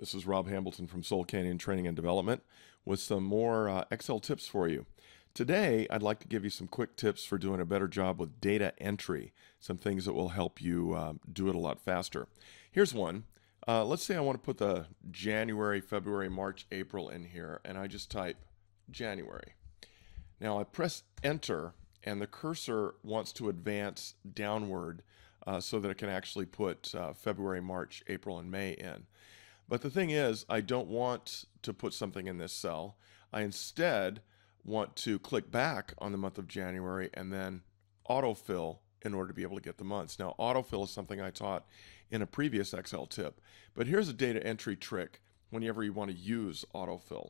This is Rob Hambleton from Soul Canyon Training and Development with some more Excel tips for you. Today, I'd like to give you some quick tips for doing a better job with data entry, some things that will help you do it a lot faster. Here's one. Let's say I want to put the January, February, March, April in here, and I just type January. Now I press Enter, and the cursor wants to advance downward so that it can actually put February, March, April, and May in. But the thing is, I don't want to put something in this cell. I instead want to click back on the month of January and then autofill in order to be able to get the months. Now, autofill is something I taught in a previous Excel tip, but here's a data entry trick whenever you want to use autofill.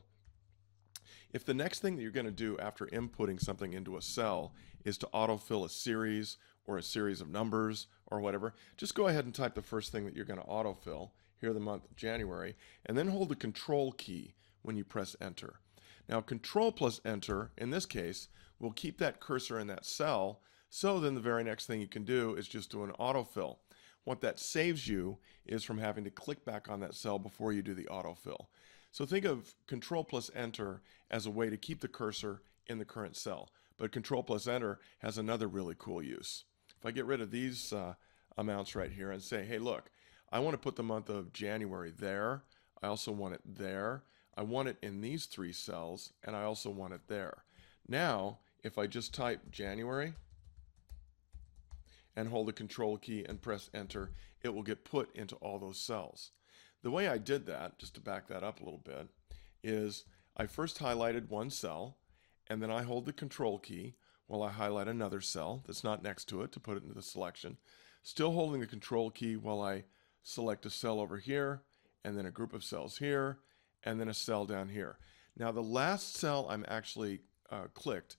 If the next thing that you're going to do after inputting something into a cell is to autofill a series or a series of numbers or whatever, just go ahead and type the first thing that you're going to autofill, here the month of January, and then hold the Control key when you press Enter. Now, Control plus Enter, in this case, will keep that cursor in that cell, so then the very next thing you can do is just do an autofill. What that saves you is from having to click back on that cell before you do the autofill. So think of Control plus Enter as a way to keep the cursor in the current cell. But Control plus Enter has another really cool use. If I get rid of these amounts right here and say, hey, look, I want to put the month of January there. I also want it there. I want it in these three cells, and I also want it there. Now, if I just type January and hold the Control key and press Enter, it will get put into all those cells. The way I did that, just to back that up a little bit, is I first highlighted one cell, and then I hold the Control key while I highlight another cell that's not next to it to put it into the selection. Still holding the Control key while I select a cell over here, and then a group of cells here, and then a cell down here. Now the last cell I'm actually clicked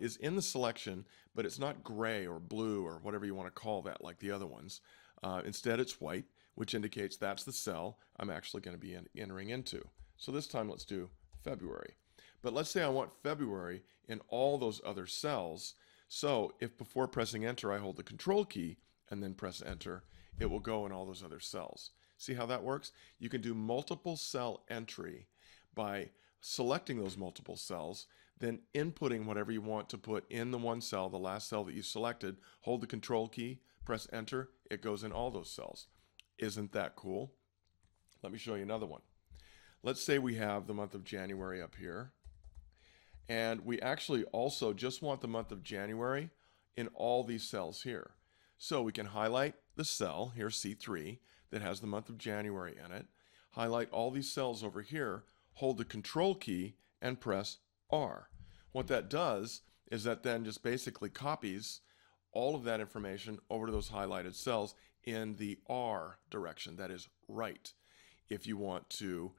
is in the selection, but it's not gray or blue or whatever you want to call that like the other ones. Instead it's white, which indicates that's the cell I'm actually going to be entering into. So this time let's do February. But let's say I want February in all those other cells. So if before pressing Enter I hold the Control key and then press Enter, it will go in all those other cells. See how that works? You can do multiple cell entry by selecting those multiple cells, then inputting whatever you want to put in the one cell, the last cell that you selected, hold the Control key, press Enter, it goes in all those cells. Isn't that cool? Let me show you another one. Let's say we have the month of January up here, and we actually also just want the month of January in all these cells here. So we can highlight the cell, here C3, that has the month of January in it, highlight all these cells over here, hold the Control key, and press R. What that does is that then just basically copies all of that information over to those highlighted cells in the R direction, that is right. If you want to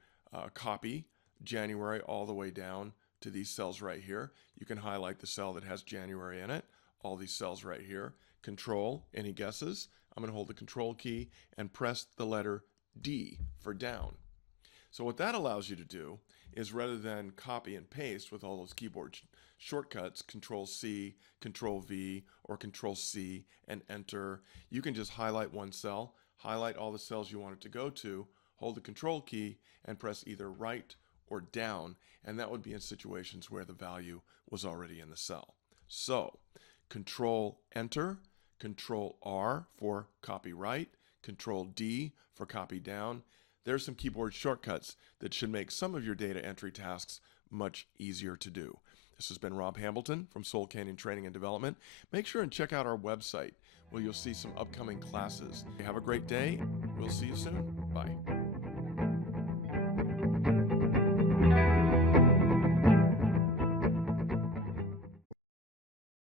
copy January all the way down to these cells right here, you can highlight the cell that has January in it, all these cells right here, Control, any guesses? I'm going to hold the Control key and press the letter D for down. So what that allows you to do is rather than copy and paste with all those keyboard shortcuts, Control C, Control V, or Control C and Enter, you can just highlight one cell, highlight all the cells you want it to go to, hold the Control key and press either right or down, and that would be in situations where the value was already in the cell. So Control Enter, Control R for copy right, Control D for copy down. There's some keyboard shortcuts that should make some of your data entry tasks much easier to do. This has been Rob Hambleton from Soul Canyon Training and Development. Make sure and check out our website where you'll see some upcoming classes. Have a great day. We'll see you soon. Bye.